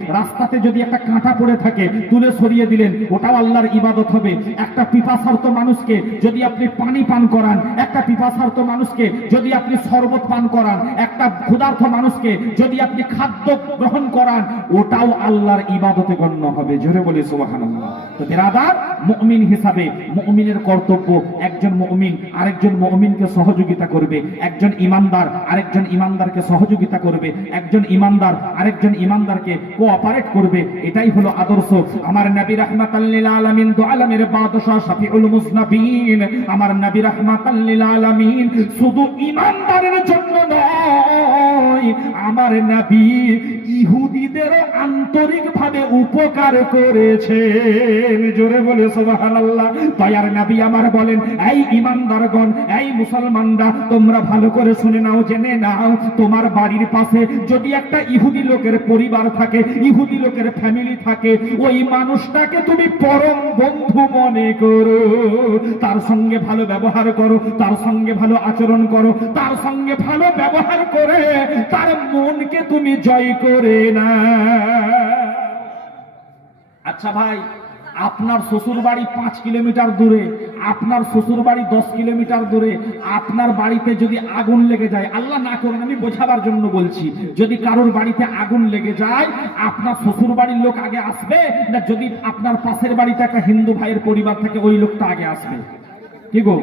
রাস্তাতে যদি একটা কাঁটা পড়ে থাকে তুলে সরিয়ে দিলেন, ওটাও আল্লাহর ইবাদত হবে। একটা পিপাসার্ত মানুষকে যদি আপনি পানি পান করান, একটা পিপাসার্ত মানুষকে যদি আপনি শরবত পান করান, একটা ক্ষুধার্ত মানুষকে যদি আপনি খাদ্য গ্রহণ করান, ওটাও আল্লাহর ইবাদতে গণ্য হবে। জোরে বলি সুবহানাল্লাহ। তো বিরাদার, মুমিন হিসাবে মুমিনের কর্তব্য একজন মুমিন আরেকজন মুমিনকে সহযোগিতা করবে, একজন ইমানদার আরেকজন ইমানদারকে সহযোগিতা করবে, একজন ইমানদার আরেকজন ইমানদারকে কোঅপারেট করবে। এটাই হলো আদর্শ। আমার নবী রাহমাতাল লিল আলামিন, দু আলমের বাদশা, শাফিউল মুজনাবিন, আমার নবী রাহমাতাল লিল আলামিন শুধু ইমানদারের জন্য নয়, আমার নবী ইহুদিদের আন্তরিকভাবে উপকার করেছেন। জোরে বলে সুবহানাল্লাহ। দয়ার নবী আমার বলেন, এই ইমানদারগণ, এই মুসলমানরা, তোমরা ভালো করে শুনে নাও, জেনে নাও, তোমার বাড়ির পাশে যদি একটা ইহুদি লোকের পরিবার থাকে, ইহুদি লোকের ফ্যামিলি থাকে, ওই মানুষটাকে তুমি পরম বন্ধু মনে করো, তার সঙ্গে ভালো ব্যবহার করো, তার সঙ্গে ভালো আচরণ করো, তার সঙ্গে ভালো ব্যবহার করে তার মনকে তুমি জয় করে না। আচ্ছা ভাই, আপনার শ্বশুর বাড়ি 5 কিলোমিটার দূরে, আপনার শ্বশুর বাড়ি 10 কিলোমিটার দূরে, আপনার বাড়িতে যদি আগুন লেগে যায়, আল্লাহ না করুন, আমি বোঝাবার জন্য বলছি, যদি কারোর বাড়িতে আগুন লেগে যায়, আপনার শ্বশুর বাড়ির লোক আগে আসবে না যদি আপনার পাশের বাড়িতে একটা হিন্দু ভাইয়ের পরিবার থেকে ওই লোকটা আগে আসবে? কি গো,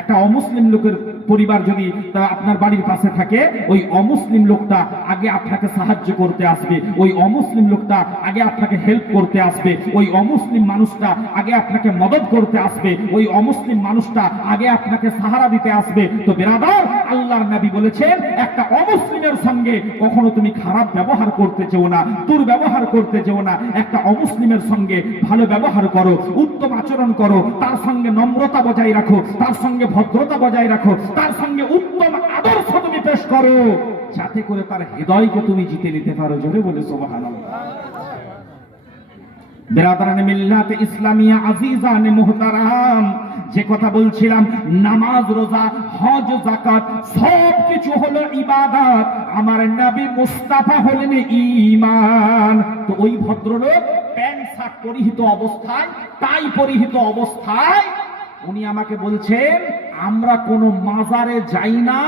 একটা অমুসলিম লোকের পরিবার যদি আপনার বাড়ির পাশে থাকে, ওই অমুসলিম লোকটা আগে আপনাকে সাহায্য করতে আসবে, ওই অমুসলিম লোকটা আগে আপনাকে হেল্প করতে আসবে, ওই অমুসলিম মানুষটা আগে আপনাকে মদত করতে আসবে, ওই অমুসলিম মানুষটা আগে আপনাকে সাহারা দিতে আসবে। তো বিরাদার, আল্লাহর নবী বলেছেন, একটা অমুসলিমের সঙ্গে কখনো তুমি খারাপ ব্যবহার করতে চেও না, দুর্ব্যবহার করতে চেও না। একটা অমুসলিমের সঙ্গে ভালো ব্যবহার করো, উত্তম আচরণ করো, তার সঙ্গে নম্রতা বজায় রাখো, তার সঙ্গে ভদ্রতা বজায় রাখো, তার সঙ্গে উত্তম আদর্শ তুমি পেশ করো, যাতে করে তার হৃদয়কে তুমি জিতে নিতে পারো। জোরে বলে সুবহানাল্লাহ। বিরাদারানে মিল্লাতে ইসলামিয়া আজিজানে মুহতারাম, যে কথা বলছিলাম, নামাজ, রোজা, হজ, যাকাত সবকিছু হলো ইবাদত। আমার নবী মুস্তাফা হলেন ঈমান। তো ওই ভদ্রলোক প্যান্ট শার্ট পরিহিত অবস্থায়, টাই পরিহিত অবস্থায় উনি আমাকে বলছেন, আমরা কোনো মাজারে যাই না,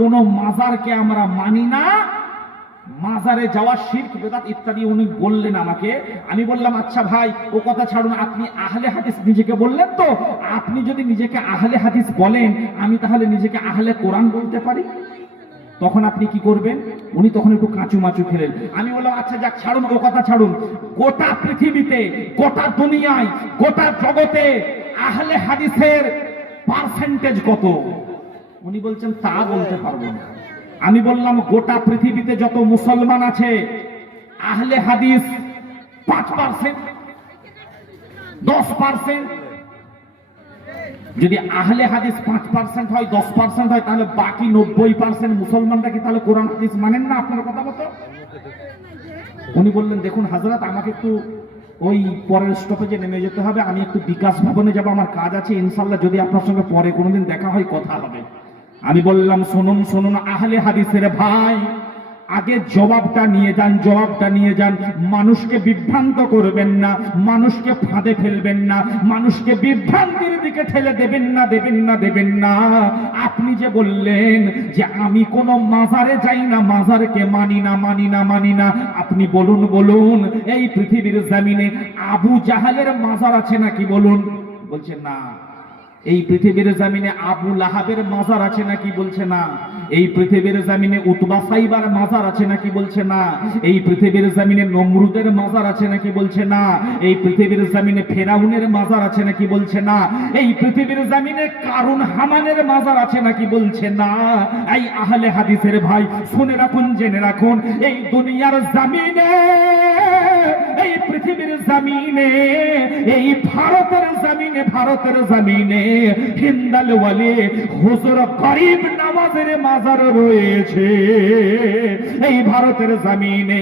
কোনো মাজারকে আমরা মানি না, মাজারে যাওয়া শিরক, বেদাত ইত্যাদি উনি বললেন আমাকে। আমি বললাম, আচ্ছা ভাই, ও কথা ছাড়ুন, আপনি আহলে হাদিস নিজেকে বললেন, তো আপনি যদি নিজেকে আহলে হাদিস বলেন, আমি তাহলে নিজেকে আহলে কোরআন বলতে পারি, তখন আপনি কি করবেন? উনি তখন একটু কাঁচু মাচু খেলেন। আমি বললাম, আচ্ছা যাক, ছাড়ুন, ও কথা ছাড়ুন, গোটা পৃথিবীতে, গোটা দুনিয়ায়, গোটা জগতে আহলে হাদিসের পার্সেন্টেজ কত? উনি বলছেন তা বলতে পারবো না। আমি বললাম, গোটা পৃথিবীতে যত মুসলমান আছে, আহলে হাদিস 5%, 10%। যদি আহলে হাদিস 5% হয়, 10% হয়, তাহলে বাকি 90% মুসলমানরা কি তাহলে কোরআন হাদিস মানেন না আপনার কথা মতো? উনি বললেন, দেখুন হযরত, আমাকে একটু ওই পরের স্টপেজে নেমে যেতে হবে, আমি একটু বিকাশ ভবনে যাব, আমার কাজ আছে, ইনশাআল্লাহ যদি আপনার সঙ্গে পরে কোনোদিন দেখা হয় কথা হবে। আমি বললাম, শুনুন শুনুন আহলে হাদিসের ভাই, আগে জবাবটা নিয়ে যান, জবাবটা নিয়ে যান। মানুষকে বিভ্রান্ত করবেন না, মানুষকে ফাঁদে ফেলবেন না, মানুষকে বিভ্রান্তির দিকে ঠেলে দেবেন না, দেবেন না, দেবেন না। আপনি যে বললেন যে আমি কোনো মাজারে যাই না, মাজারকে মানি না, মানি না, মানি না, আপনি বলুন, বলুন, এই পৃথিবীর জমিনে আবু জাহালের মাজার আছে নাকি বলুন? বলছেন না। এই পৃথিবীর জমিনে আবু লাহাবের মাজার আছে নাকি? বলছে না। এই পৃথিবীর জমিনে উতবা সাইবার মাজার আছে নাকি? বলছে না। এই পৃথিবীর জমিনে নমরুদের মাজার আছে নাকি? বলছে না। এই পৃথিবীর জমিনে ফেরাউনের মাজার আছে নাকি? বলছে না। এই পৃথিবীর জমিনে কারুন হামানের মাজার আছে নাকি? বলছে না। এই আহলে হাদিসের ভাই, শুনে রাখুন, জেনে রাখুন, এই দুনিয়ার জমিনে, এই পৃথিবীর জমিনে এই ভারতের জমিনে হিন্দাল ওয়ালি হুজুর গরিব নামাজের মাজার রয়েছে। এই ভারতের জমিনে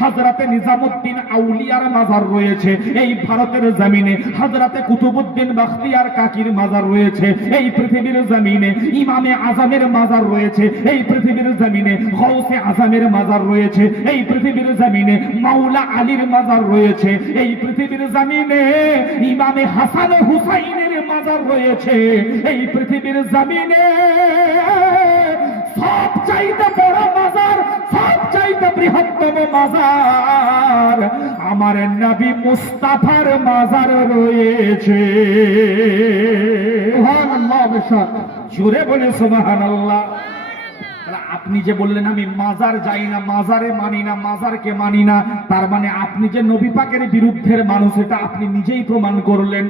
হযরতে নিজামুদ্দিন আউলিয়ার মাজার রয়েছে। এই ভারতের জমিনে হযরতে কুতুবউদ্দিন বখতিয়ার কাকির মাজার রয়েছে। এই পৃথিবীর জমিনে ইমামে আজমের মাজার রয়েছে। এই পৃথিবীর জমিনে গৌসে আজমের মাজার রয়েছে। এই পৃথিবীর জমিনে মাওলা আলীর মাজার রয়েছে। এই পৃথিবীর জমিনে ইমামে হাসান হুসাইনের মাজার রয়েছে। এই পৃথিবীর জমিনে সবচাইতে বড় মাজার, সবচাইতে বৃহত্তম মাজার আমার নবী মুস্তাফার মাজার রয়েছে। সুবহানাল্লাহ, জোরে বলে সুবহানাল্লাহ। আপনি যে বললেন আমি মাজার যাই না, মাজারে মানি না, মাজারকে মানি না, তার মানে আপনি যে নবী পাকের বিরুদ্ধের মানুষ এটা আপনি নিজেই প্রমাণ করলেন।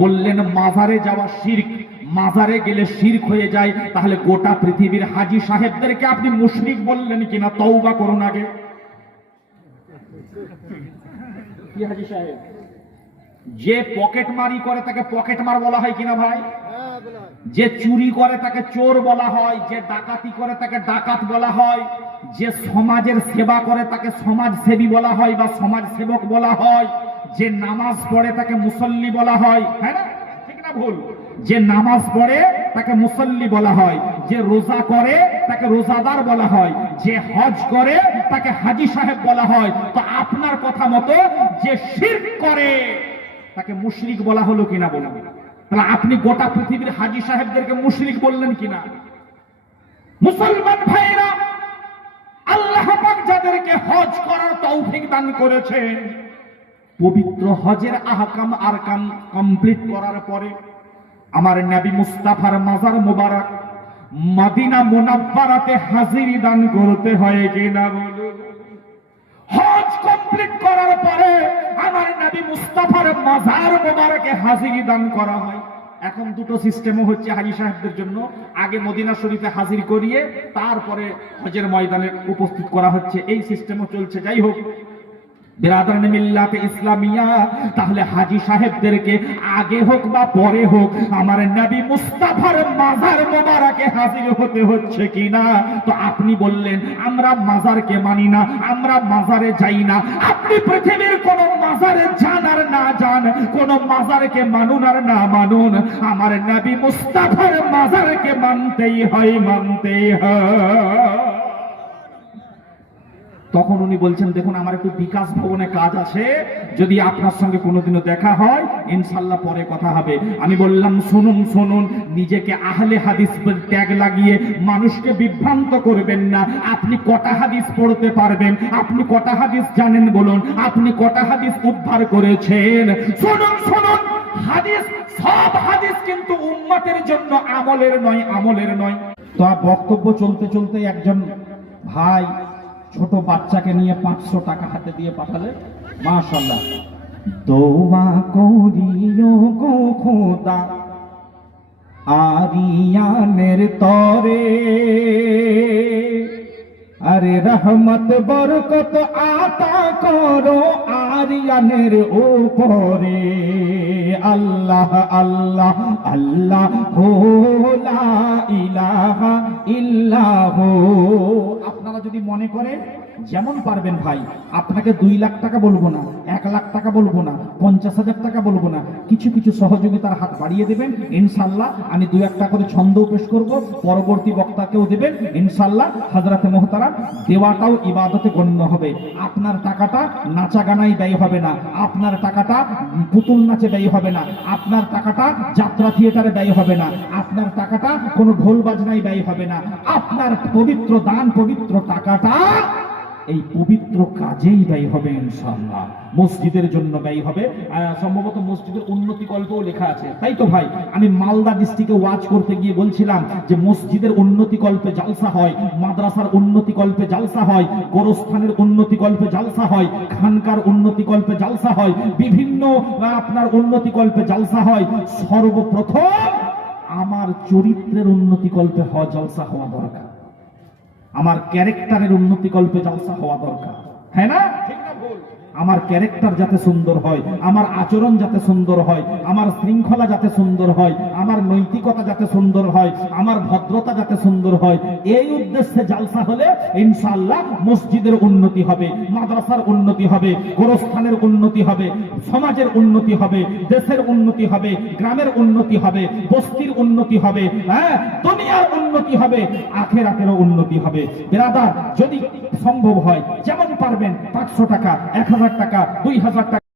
বললেন মাজারে যাওয়া শিরক, মাজারে গেলে শিরক হয়ে যায়। তাহলে গোটা পৃথিবীর হাজী সাহেবদেরকে আপনি মুশরিক বললেন কিনা? তওবা করুন আগে। কি হাজী সাহেব যে পকেট মারি করে তাকে পকেট মার বলা হয় কিনা ভাই? যে চুরি করে তাকে চোর বলা হয়, যে ডাকাতি করে তাকে ডাকাত বলা হয়, যে সমাজের সেবা করে তাকে সমাজসেবী বলা হয় বা সমাজ সেবক বলা হয়, যে নামাজ পড়ে তাকে মুসল্লি বলা হয়, হ্যাঁ না? ঠিক না ভুল? যে নামাজ পড়ে তাকে মুসল্লি বলা হয়, যে রোজা করে তাকে রোজাদার বলা হয়, যে হজ করে তাকে হাজী সাহেব বলা হয়। তো আপনার কথা মতো যে শিরক করে তাকে মুশরিক বলা হলো কিনা বলুন? তাহলে আপনি গোটা পৃথিবীর হাজী সাহেবদেরকে মুশরিক বললেন কিনা? মুসলমান ভাইরা, আল্লাহ পাক যাদেরকে হজ করার তৌফিক দান করেছেন, পবিত্র হজের আহকাম আরকাম কমপ্লিট করার পরে আমার নবী মুস্তাফার মাজার মুবারক মদিনা মুনাব্বারাতে হাজিরি দান করতে হয় কিনা বলুন? হজ কমপ্লিট করার পরে আমার নবী মুস্তাফার মাজার মুবারকে হাজিরি দান করা হয়। এখন দুটো সিস্টেমও হচ্ছে হাজী সাহেবদের জন্য। আগে মদিনা শরীফে হাজির করিয়ে তারপরে হজের ময়দানে উপস্থিত করা হচ্ছে, এই সিস্টেমও চলছে। যাই হোক বিরাদরান মিল্লাতে ইসলামিয়া, তাহলে হাজী সাহেবদেরকে আগে হোক বা পরে হোক আমার নবী মুস্তাফার মাজার মোবারকে হাজির হতে হচ্ছে কিনা? তো আপনি বললেন আমরা মাজারকে মানি না, আমরা মাজারে যাই না। আপনি পৃথিবীর কোন মাজারে যান আর না যান, কোন মাজারকে মানুন আর না মানুন, আমার নবী মুস্তাফার মাজারকে মানতেই হয়, মানতেই হয়। তখন উনি বলছেন দেখুন আমার একটু বিকাশ ভবনে কাজ আছে, যদি আপনার সঙ্গে কোনোদিনও দেখা হয় ইনশাল্লাহ পরে কথা হবে। আমি বললাম শুনুন শুনুন, নিজেকে আহলে হাদিস ট্যাগ লাগিয়ে মানুষকে বিভ্রান্ত করবেন না। আপনি কটা হাদিস পড়তে পারবেন? আপনি কটা হাদিস জানেন বলুন? আপনি কটা হাদিস উদ্ধার করেছেন? শুনুন শুনুন, হাদিস, সব হাদিস কিন্তু উম্মতের জন্য, আমলের নয়, আমলের নয়। তো বক্তব্য চলতে চলতে একজন ভাই ছোট বাচ্চাকে নিয়ে 500 টাকা হাতে দিয়ে পাঠালে, মাশাআল্লাহ। দোয়া করিও গো খোদা আরিয়ানের তরে, আরে রহমত বরকত আতা করো আরিয়ানের উপরে। আল্লাহ আল্লাহ আল্লাহ হো লা ইলাহা ইল্লাহু। আপনারা যদি মনে করেন যেমন পারবেন ভাই, আপনাকে 2 লাখ টাকা বলবো না, 1 লাখ টাকা বলবো না, 50,000 টাকা বলবো না, কিছু কিছু সহযোগিতার হাত বাড়িয়ে দেবেন ইনশাআল্লাহ। আমি 2-1টা করে ছন্দ পেশ করব, পরবর্তী বক্তাকেও দেবেন ইনশাআল্লাহ। হযরতে মুহতারাম, দেওয়াটাও ইবাদতে গণ্য হবে। আপনার টাকাটা নাচা গানায় ব্যয় হবে না, আপনার টাকাটা পুতুল নাচে ব্যয় হবে না, আপনার টাকাটা যাত্রা থিয়েটারে ব্যয় হবে না, আপনার টাকাটা কোনো ঢোল বাজনায় ব্যয় হবে না। আপনার পবিত্র দান, পবিত্র টাকাটা এই পবিত্র কাজেই ব্যয় হবে ইনশাআল্লাহ। মসজিদের জন্য ব্যয় হবে, সম্ভবত মসজিদের উন্নতি কল্পও লেখা আছে, তাই তো ভাই? আমি মালদা ডিস্ট্রিক্টে ওয়াজ করতে গিয়ে বলছিলাম যে মসজিদের উন্নতি কল্পে জালসা হয়, মাদ্রাসার উন্নতি কল্পে জালসা হয়, গোরস্থানের উন্নতি কল্পে জালসা হয়, খানকার উন্নতি কল্পে জালসা হয়, বিভিন্ন আপনার উন্নতি কল্পে জালসা হয়। সর্বপ্রথম আমার চরিত্রের উন্নতি কল্পে জলসা হওয়া দরকার, আমার ক্যারেক্টারের উন্নতি কল্পে জলসা হওয়া দরকার, হ্যাঁ না? ঠিক না ভুল? আমার ক্যারেক্টার যাতে সুন্দর হয়, আমার আচরণ যাতে সুন্দর হয়, আমার শৃঙ্খলা যাতে সুন্দর হয়, আমার নৈতিকতা যাতে সুন্দর হয়, আমার ভদ্রতা যাতে সুন্দর হয়, এই উদ্দেশ্যে জালসা হলে ইনশাআল্লাহ মসজিদের উন্নতি হবে, মাদ্রাসার উন্নতি হবে, গোরস্থানের উন্নতি হবে, সমাজের উন্নতি হবে, দেশের উন্নতি হবে, গ্রামের উন্নতি হবে, বস্তির উন্নতি হবে, হ্যাঁ, দুনিয়ার উন্নতি হবে, আখিরাতেরও উন্নতি হবে। ব্রাদার, যদি সম্ভব হয় যেমন পারবেন 500 টাকা, 1000 টাকা, 2000 টাকা